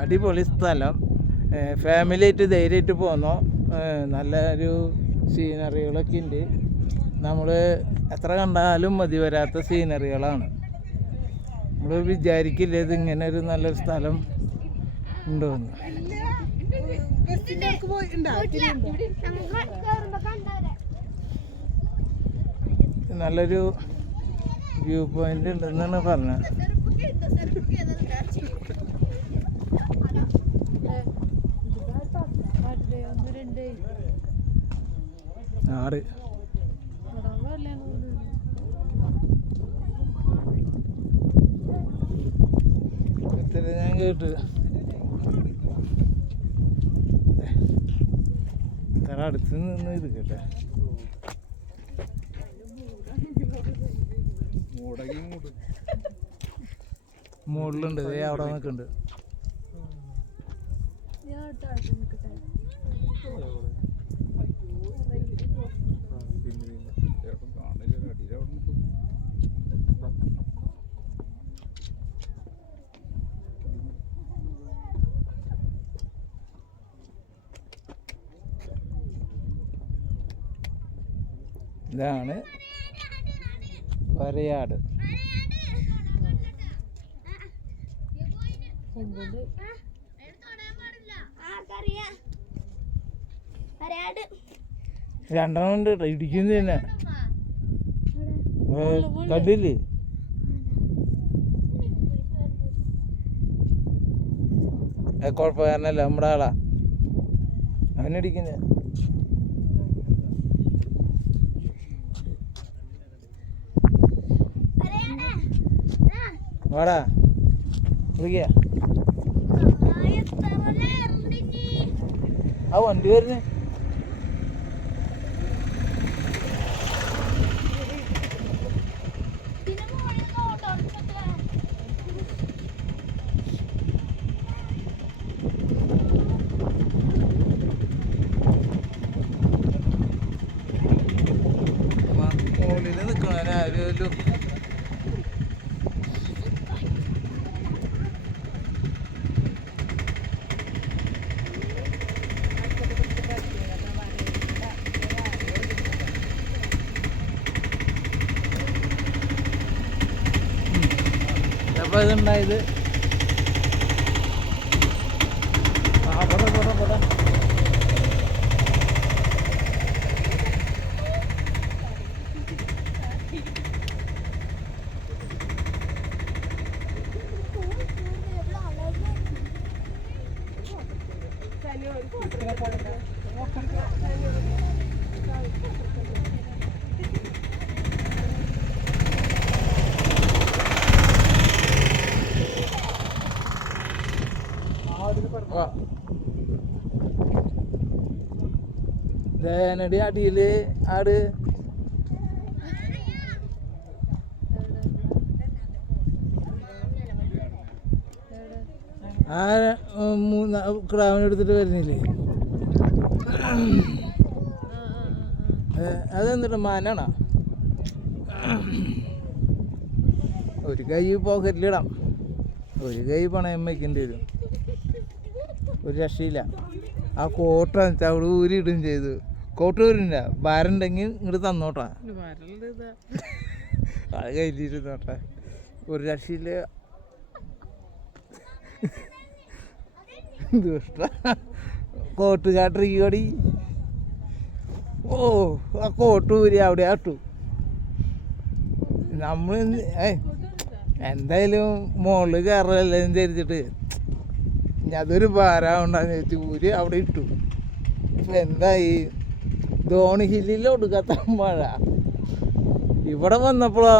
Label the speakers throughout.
Speaker 1: അടിപൊളി സ്ഥലം. ഫാമിലി ആയിട്ട് ധൈര്യമായിട്ട് പോന്നു? നല്ല ഒരു സീനറികളൊക്കെ ഉണ്ട് നമ്മൾ എത്ര കണ്ടാലും മതി വരാത്ത സീനറികളാണ് നമ്മൾ വിചാരിക്കില്ല ഇത് ഇങ്ങനെ ഒരു നല്ലൊരു സ്ഥലം ഉണ്ടോന്ന്. നല്ലൊരു വ്യൂ പോയിന്റ് ഉണ്ടെന്നാണ് പറഞ്ഞത്. ആറ്. ഞാൻ കേട്ട്. തറ അടുത്ത് നിന്ന് ഇത് കേട്ടെ. മുകളിലുണ്ട്. ദേ അവിടെ നിൽക്കുന്നുണ്ട്. ഇതാണ് വരയാട്.
Speaker 2: പറയാട്
Speaker 1: രണ്ടെണ്ണം ഉണ്ട് ഇടിക്കുന്നത് തന്നെ. കണ്ടില്ലേ ഏ, കുഴപ്പക്കാരനല്ല നമ്മുടെ ആളാ. അവനടിക്കുന്ന വാടാ. വിളിക്ക. ആ വണ്ടി വരുന്നേ മുകളിൽ നിൽക്കണ ആരും എപ്പോൾ ഇതുണ്ടായത് ദേനടി അടിയിൽ ആട് ആ മൂന്ന് ക്രാവിനെ എടുത്തിട്ട് വരുന്നില്ലേ? അതെന്നിട്ട് മാനാണോ? ഒരു കൈ പോക്കറ്റിലിടാം. ഒരു കൈ പണയം വയ്ക്കേണ്ടി വരും. ഒരു രക്ഷയില്ല. ആ കോട്ട അവിടെ ഊരിയിടും ചെയ്തു. കോട്ട് ഊരില്ല ഭാരണ്ടെങ്കിൽ ഇങ്ങോട്ട് തന്നോട്ടാ. അത് കഴിഞ്ഞിരുന്നോട്ടെ ഒരു രക്ഷയിൽ ദുഷ്ട കോട്ട് ചാട്ടിരിക്കോടി ഓ ആ കോട്ട് ഊരി അവിടെ ആട്ടു നമ്മൾ എന്തായാലും മുകളിൽ കയറല്ലേ എന്ന് ധരിച്ചിട്ട് ഇനി അതൊരു ഭാരമുണ്ടാന്ന് വെച്ച് ഊരി അവിടെ ഇട്ടു. ഇപ്പൊ എന്തായി? ധോണി ഹില്ലിൽ ഒടുക്കാത്ത മഴ. ഇവിടെ വന്നപ്പോഴോ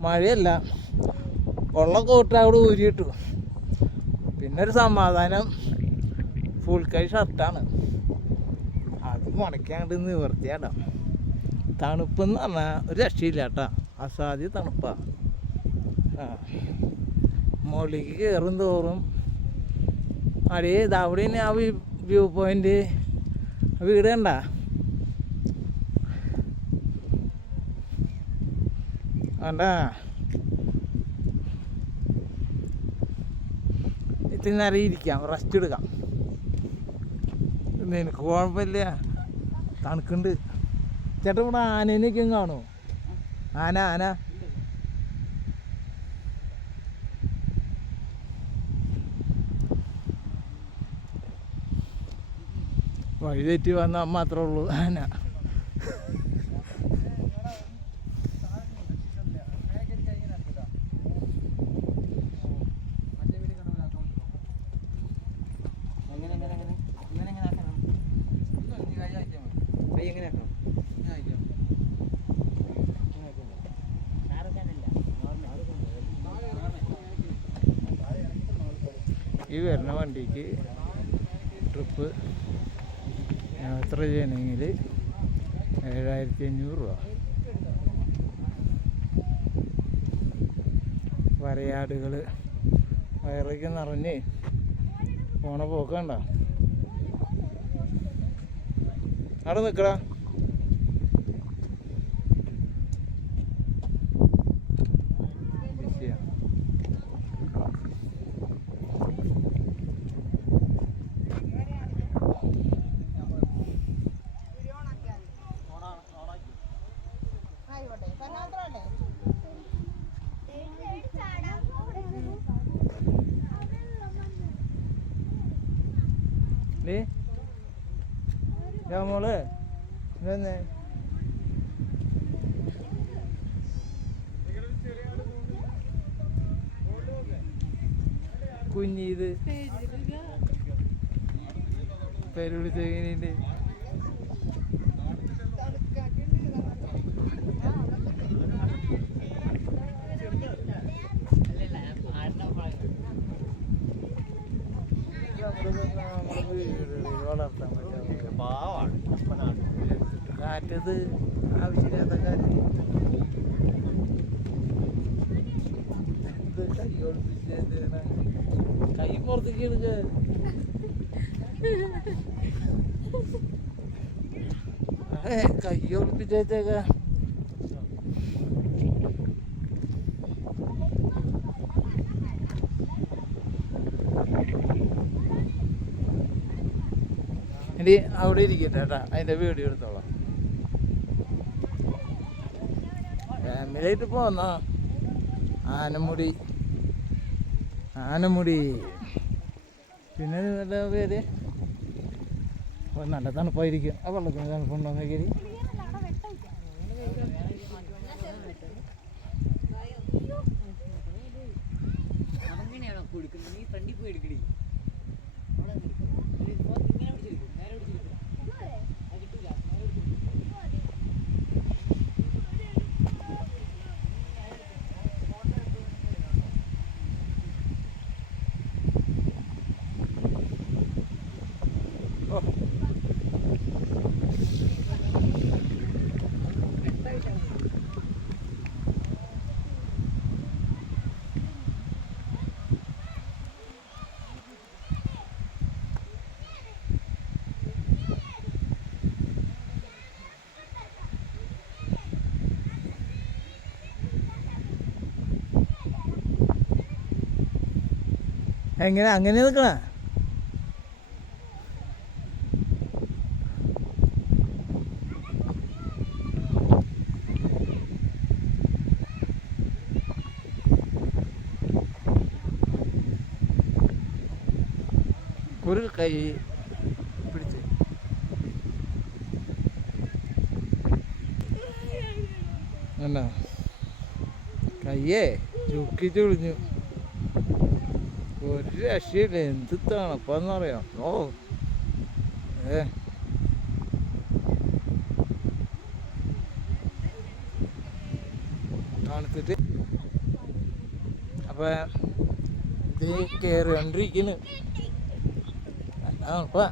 Speaker 1: മഴയല്ല. ഉള്ള കോട്ട് അവിടെ ഊരിയിട്ടു പിന്നെ ഒരു സമാധാനം. ഫുൾ കൈ ഷർട്ടാണ് അത് മുടക്കാണ്ട് നിവർത്തിയാട്ടോ. തണുപ്പെന്ന് പറഞ്ഞാൽ ഒരു രക്ഷയില്ല കേട്ടോ അസാധ്യ തണുപ്പാ. ആ. മുകളിലേക്ക് കയറും തോറും അടേ ഇത് അവിടെ തന്നെ ആ വ്യൂ പോയിന്റ് വീട് കണ്ട? ഇത്തിരി നേരം ഇരിക്കാം റെസ്റ്റ് എടുക്കാം. നിനക്ക് കുഴപ്പമില്ല? തണുക്കുണ്ട്. ചേട്ടൻ ഇവിടെ ആനേനെയൊക്കെയും കാണുമോ ആന ആന. വഴി തെറ്റി വന്നാൽ മാത്രമേ ഉള്ളൂ ആന ഈ വരുന്ന വണ്ടിക്ക് യാത്ര ചെയ്യണമെങ്കിൽ ഏഴായിരത്തി അഞ്ഞൂറ് രൂപ. വരയാടുകൾ വയറൊക്കെ നിറഞ്ഞ് പോണ പോക്കണ്ട അവിടെ നിൽക്കടാ മോൾ. ഇതെന്നെ. കുഞ്ഞിത് പേര് വിളിച്ചെങ്ങനെയുണ്ട് കാറ്റത് ആവശ്യമില്ലാത്ത കാറ്റ് കൈ ഒളിപ്പിച്ച് പുറത്തേക്ക് കൈ ഒളിപ്പിച്ചേക്ക ഇനി അവിടെ ഇരിക്കട്ടെ കേട്ടാ. വീഡിയോ എടുത്തോളാം. ഫാമിലിയായിട്ട് പോന്നാ ആനമുടി. ആനമുടി. പിന്നെ നല്ല പേര്? നല്ല തണുപ്പായിരിക്കും. ആ വെള്ളത്തിന് തണുപ്പുണ്ടോ
Speaker 3: കയറി കൊടുക്കുന്നത്? നീ ഫ്രണ്ടിൽ പോയി എടുക്കടി.
Speaker 1: എങ്ങനെ? അങ്ങനെ നിൽക്കണ? ഒരു കൈ പിടിച്ച്. എന്നാ? കയ്യേ ചുക്കി ചുളിഞ്ഞു ഒരു രക്ഷയില്ല. എന്ത് തണുപ്പാന്നറിയാം ഓ. ഏ. തണുത്തിട്ട്. അപ്പൊ ഇത് കയറിക്കൊണ്ടിരിക്കുന്നു തണുപ്പാ.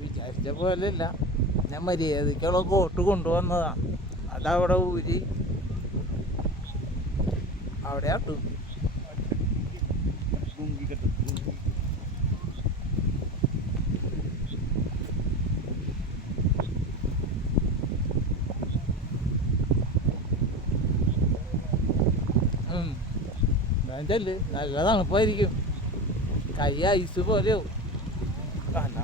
Speaker 1: വിചാരിച്ച പോലെയല്ല. ഞാൻ മര്യാദക്കുള്ള കോട്ട് കൊണ്ടുവന്നതാണ് അതവിടെ ഊരി. അവിടെ ആട്ടു ചെല്ല് നല്ല തണുപ്പായിരിക്കും കൈ ഐസ് പോലെയാവും. അല്ല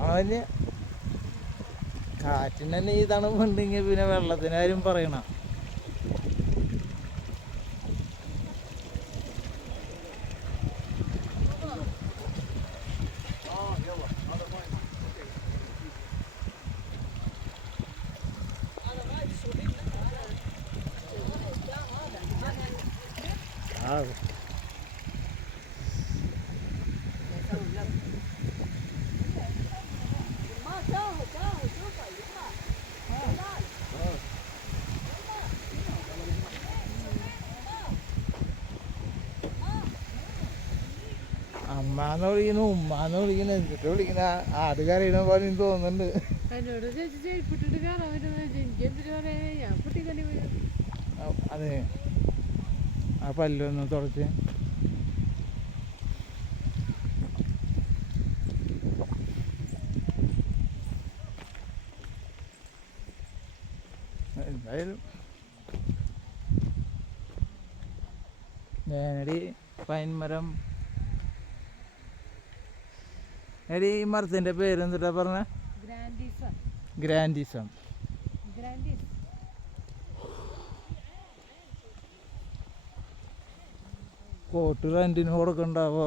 Speaker 1: കാറ്റിന് തന്നെ ഈ തണുപ്പുണ്ടെങ്കിൽ പിന്നെ വെള്ളത്തിന് കാര്യം പറയണ. അമ്മാന്ന് വിളിക്കുന്നു ഉമ്മാന്ന് വിളിക്കുന്നു എന്നിട്ട് വിളിക്കുന്ന ആട് പോലെ എനിക്ക് തോന്നുന്നുണ്ട്. അതെ. ആ പല്ലൊന്ന് തുടച്ച്. എന്തായാലും. ഞാനടി പൈൻ എടി ഈ മരത്തിന്റെ പേര് എന്താ പറഞ്ഞ?
Speaker 4: ഗ്രാൻഡീസ.
Speaker 1: കോട്ട് റെന്റിന് കൊടുക്കണ്ടാവോ?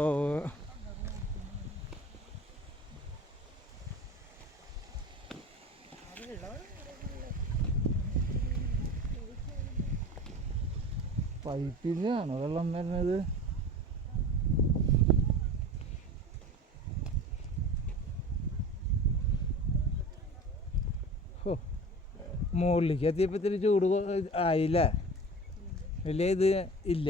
Speaker 1: പൈപ്പിലാണോ വെള്ളം വരുന്നത്. മുകളിലേക്ക്. എത്തിയപ്പോൾ ഇത്തിരി ചൂട് ആയില്ല? വലിയ ഇത് ഇല്ല.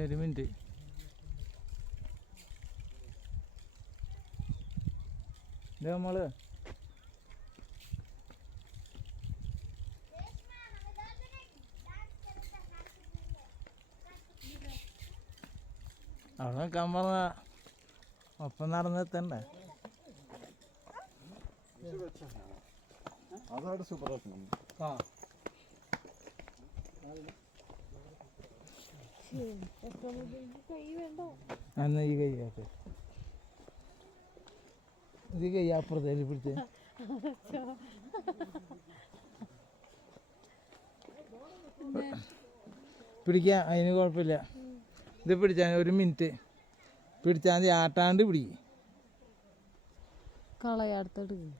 Speaker 1: ഒരു മിനിറ്റ്. ഇത് നമ്മൾ അവിടെ നിൽക്കാൻ പറഞ്ഞ ഒപ്പം നടന്നെത്തണ്ടേ
Speaker 5: അതാണ് സൂപ്പർ
Speaker 1: ആ. എന്നാ ഈ കൈ ആട്ടെ ഇത് കൈ അപ്പുറത്തേക്ക് പിടിച്ചേ. പിടിക്കാം അതിന് കുഴപ്പമില്ല. ഇത് പിടിച്ചാൽ ഒരു മിനിറ്റ്. പിടിച്ചാൽ ആട്ടാണ്ട് പിടിക്കും
Speaker 4: കളയാടുത്തെടുക്കും